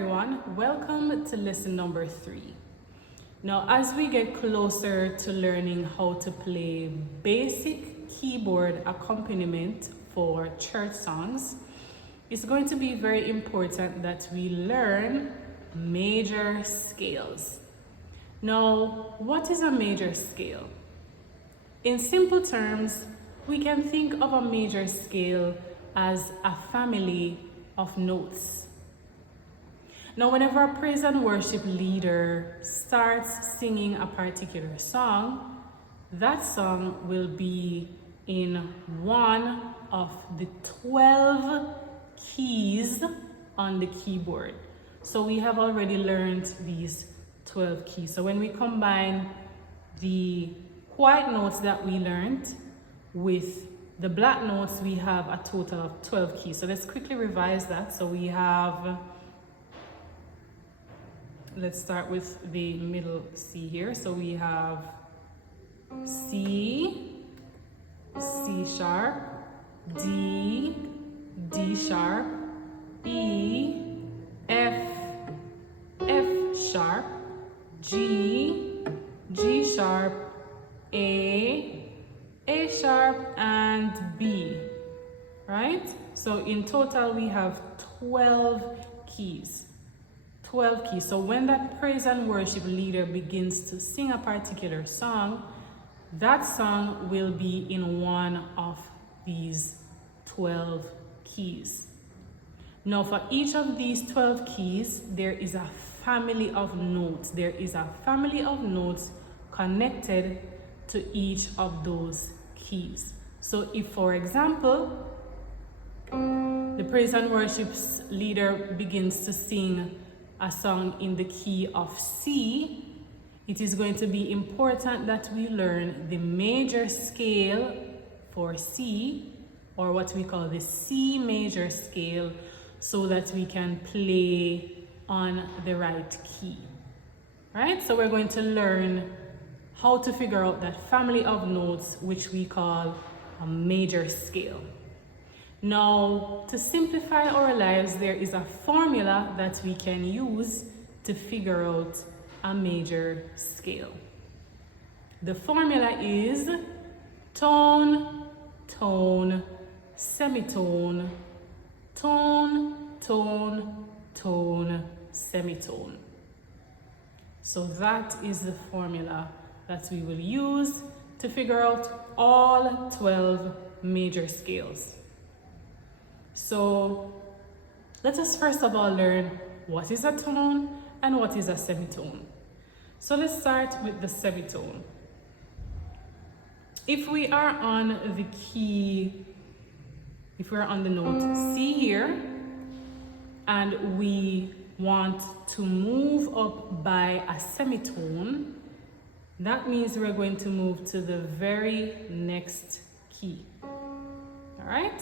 everyone, welcome to lesson number 3. Now, as we get closer to learning how to play basic keyboard accompaniment for church songs, it's going to be very important that we learn major scales. Now, what is a major scale? In simple terms, we can think of a major scale as a family of notes. Now, whenever a praise and worship leader starts singing a particular song, that song will be in one of the 12 keys on the keyboard. So we have already learned these 12 keys. So when we combine the white notes that we learned with the black notes, we have a total of 12 keys. So let's quickly revise that. So we have, let's start with the middle C here. So we have C, C sharp, D, D sharp, E, F, F sharp, G, G sharp, A sharp, and B, right? So in total we have 12 keys. 12 keys. So when that praise and worship leader begins to sing a particular song, that song will be in one of these 12 keys. Now, for each of these 12 keys, there is a family of notes. There is a family of notes connected to each of those keys. So if, for example, the praise and worship leader begins to sing a song in the key of C, it is going to be important that we learn the major scale for C, or what we call the C major scale, so that we can play on the right key, right? So we're going to learn how to figure out that family of notes, which we call a major scale. Now, to simplify our lives, there is a formula that we can use to figure out a major scale. The formula is tone, tone, semitone, tone, tone, tone, semitone. So that is the formula that we will use to figure out all 12 major scales. So let us first of all learn what is a tone and what is a semitone. So let's start with the semitone. If we are on the key, if we're on the note C here, and we want to move up by a semitone, that means we're going to move to the very next key. All right?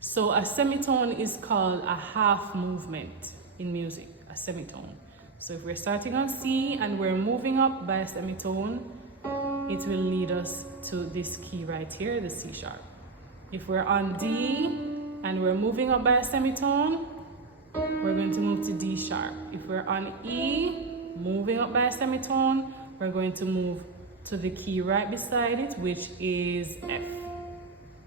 So a semitone is called a half movement in music, a semitone. So if we're starting on C and we're moving up by a semitone, it will lead us to this key right here, the C sharp. If we're on D and we're moving up by a semitone, we're going to move to D sharp. If we're on E, moving up by a semitone, we're going to move to the key right beside it, which is F.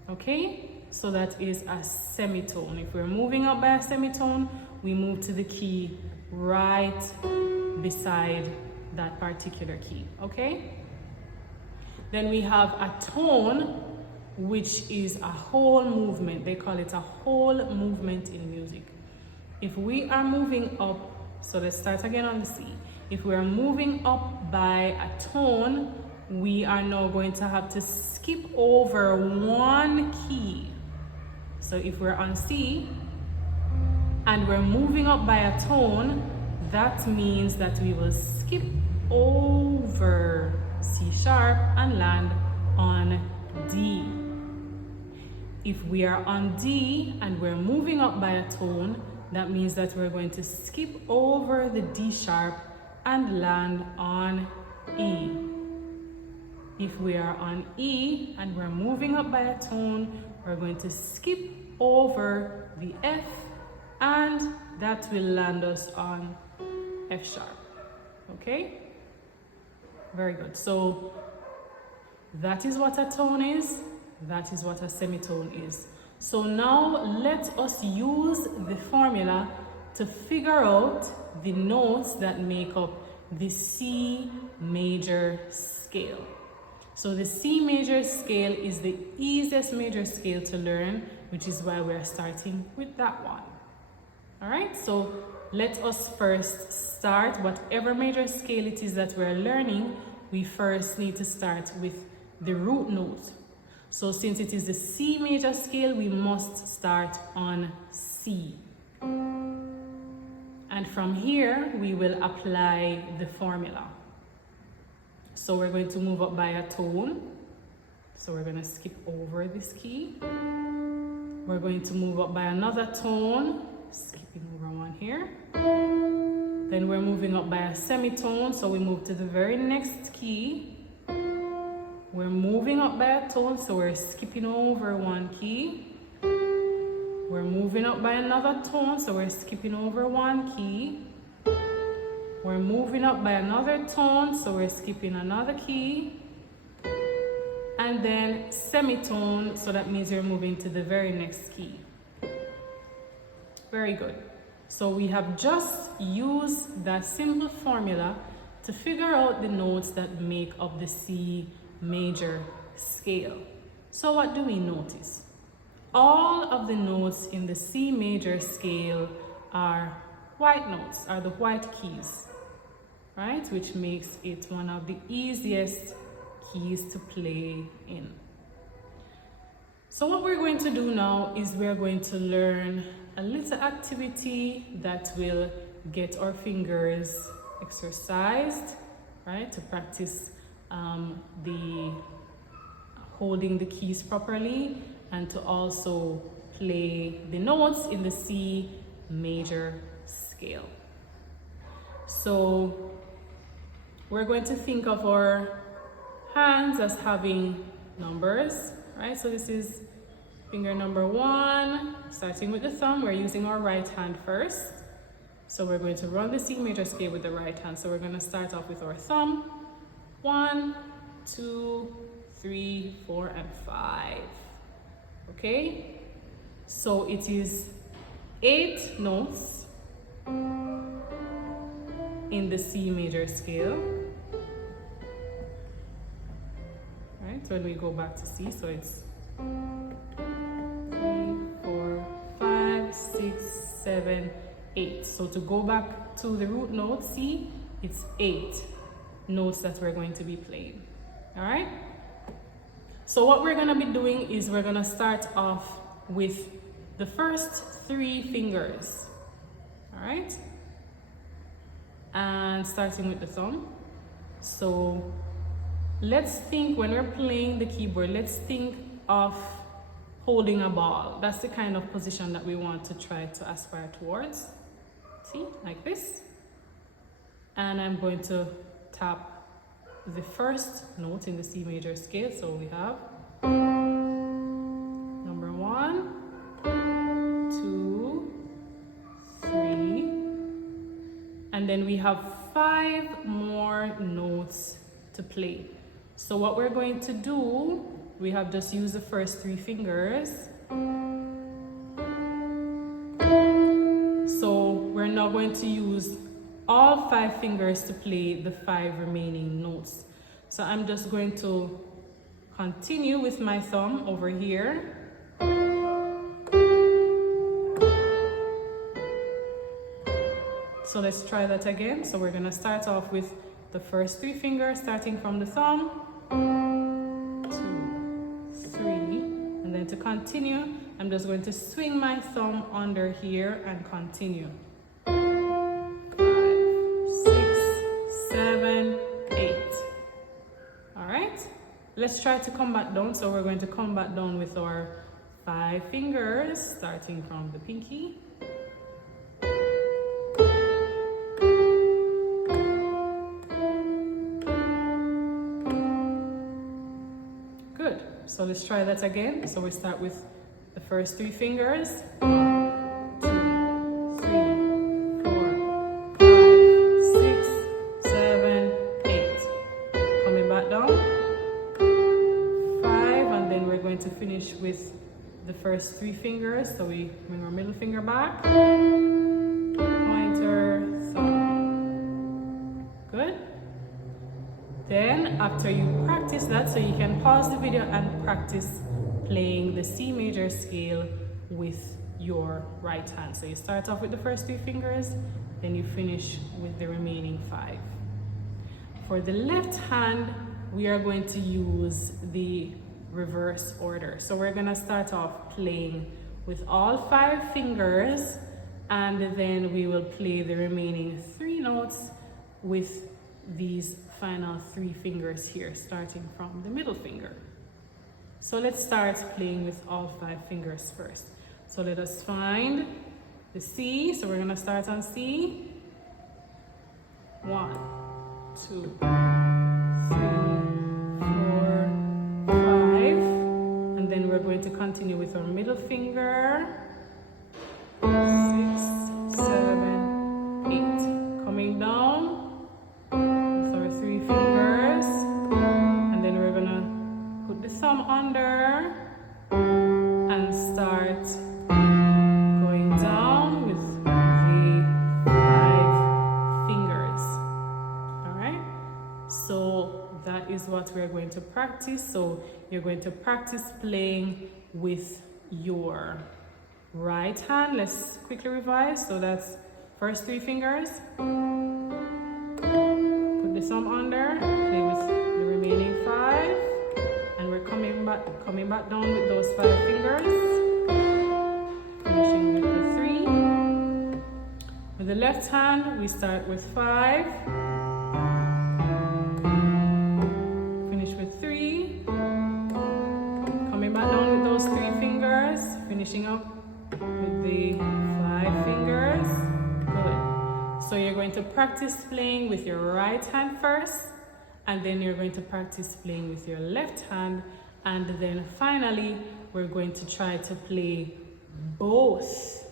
Okay? So that is a semitone. If we're moving up by a semitone, we move to the key right beside that particular key. Okay? Then we have a tone, which is a whole movement. They call it a whole movement in music. If we are moving up, so let's start again on the C. If we are moving up by a tone, we are now going to have to skip over one key. So if we're on C and we're moving up by a tone, that means that we will skip over C sharp and land on D. If we are on D and we're moving up by a tone, that means that we're going to skip over the D sharp and land on E. If we are on E and we're moving up by a tone, we're going to skip over the F and that will land us on F sharp. Okay? Very good. So that is what a tone is. That is what a semitone is. So now let us use the formula to figure out the notes that make up the C major scale. So the C major scale is the easiest major scale to learn, which is why we're starting with that one. All right, so let us first start whatever major scale it is that we're learning. We first need to start with the root note. So since it is the C major scale, we must start on C. And from here, we will apply the formula. So we're going to move up by a tone. So we're going to skip over this key. We're going to move up by another tone, skipping over one here. Then we're moving up by a semitone, so we move to the very next key. We're moving up by a tone, so we're skipping over one key. We're moving up by another tone, so we're skipping over one key. We're moving up by another tone, so we're skipping another key. And then semitone, so that means you're moving to the very next key. Very good. So we have just used that simple formula to figure out the notes that make up the C major scale. So what do we notice? All of the notes in the C major scale are white notes, are the white keys, right? Which makes it one of the easiest keys to play in. So what we're going to do now is we're going to learn a little activity that will get our fingers exercised, right? To practice the holding the keys properly and to also play the notes in the C major scale. So we're going to think of our hands as having numbers, right? So this is finger number 1, starting with the thumb. We're using our right hand first. So we're going to run the C major scale with the right hand. So we're going to start off with our thumb. 1, 2, 3, 4, and 5. Okay? So it is 8 notes in the C major scale. Right? So when we go back to C, so it's 3, 4, 5, 6, 7, 8. So to go back to the root note C, it's 8 notes that we're going to be playing. All right? So what we're going to be doing is we're going to start off with the first 3 fingers. All right? And starting with the thumb. So let's think, when we're playing the keyboard, let's think of holding a ball. That's the kind of position that we want to try to aspire towards. See, like this. And I'm going to tap the first note in the C major scale. So we have number 1, 2, 3, and then we have 5 more notes to play. So what we're going to do, we have just used the first 3 fingers. So we're now going to use all 5 fingers to play the 5 remaining notes. So I'm just going to continue with my thumb over here. So let's try that again. So we're going to start off with the first 3 fingers, starting from the thumb. 2, 3, and then to continue, I'm just going to swing my thumb under here and continue. 5, 6, 7, 8. All right, let's try to come back down. So we're going to come back down with our 5 fingers, starting from the pinky. Good. So let's try that again. So we start with the first 3 fingers. 1, 2, 3, first 3 fingers. So we bring our middle finger back, pointer, thumb. Good. Then after you practice that, so you can pause the video and practice playing the C major scale with your right hand. So you start off with the first 3 fingers, then you finish with the remaining 5. For the left hand, we are going to use the reverse order. So we're gonna start off playing with all 5 fingers, and then we will play the remaining 3 notes with these final 3 fingers here, starting from the middle finger. So let's start playing with all 5 fingers first. So let us find the C. So we're gonna start on C. 1, 2, 3, 4, 5. And then we're going to continue with our middle finger. 6, 7, 8. Coming down with our 3 fingers. And then we're gonna put the thumb under and start going down with the 5 fingers. All right, so that is what we're going to practice. So you're going to practice playing with your right hand. Let's quickly revise. So that's first 3 fingers, put the thumb under, play with the remaining 5, and we're coming back down with those 5 fingers, finishing with the 3. With the left hand, we start with 5, finish with 3, coming back down with those 3 fingers, finishing up with the 5 fingers. Good. So you're going to practice playing with your right hand first, and then you're going to practice playing with your left hand, and then finally we're going to try to play both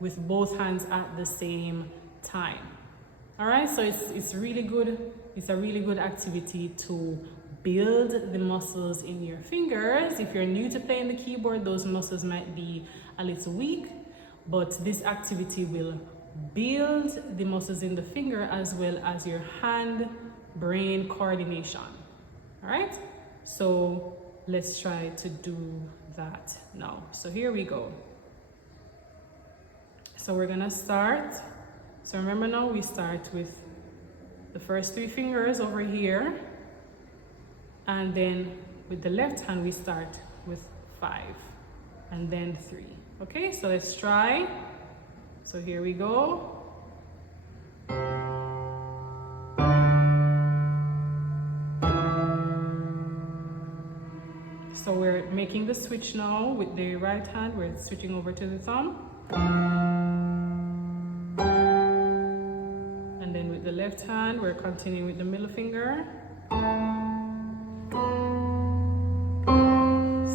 with both hands at the same time. All right, so it's really good. It's a really good activity to build the muscles in your fingers. If you're new to playing the keyboard, those muscles might be a little weak, but this activity will build the muscles in the finger as well as your hand brain coordination. All right, so let's try to do that now. So here we go. So we're gonna start. So remember now, we start with the first 3 fingers over here, and then with the left hand we start with 5 and then 3. Okay, so let's try. So here we go. So we're making the switch now with the right hand. We're switching over to the thumb. And then with the left hand, we're continuing with the middle finger.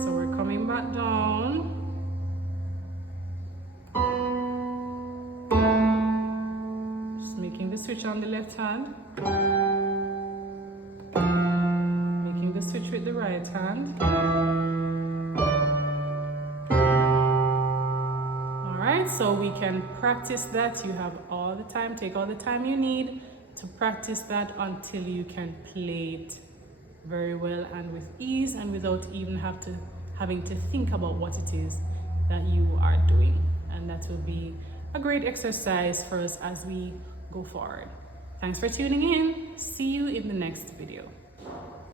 So we're coming back down. Just making the switch on the left hand. Making the switch with the right hand. So we can practice that. You have all the time. Take all the time you need to practice that until you can play it very well and with ease, and without even having to think about what it is that you are doing. And that will be a great exercise for us as we go forward. Thanks for tuning in. See you in the next video.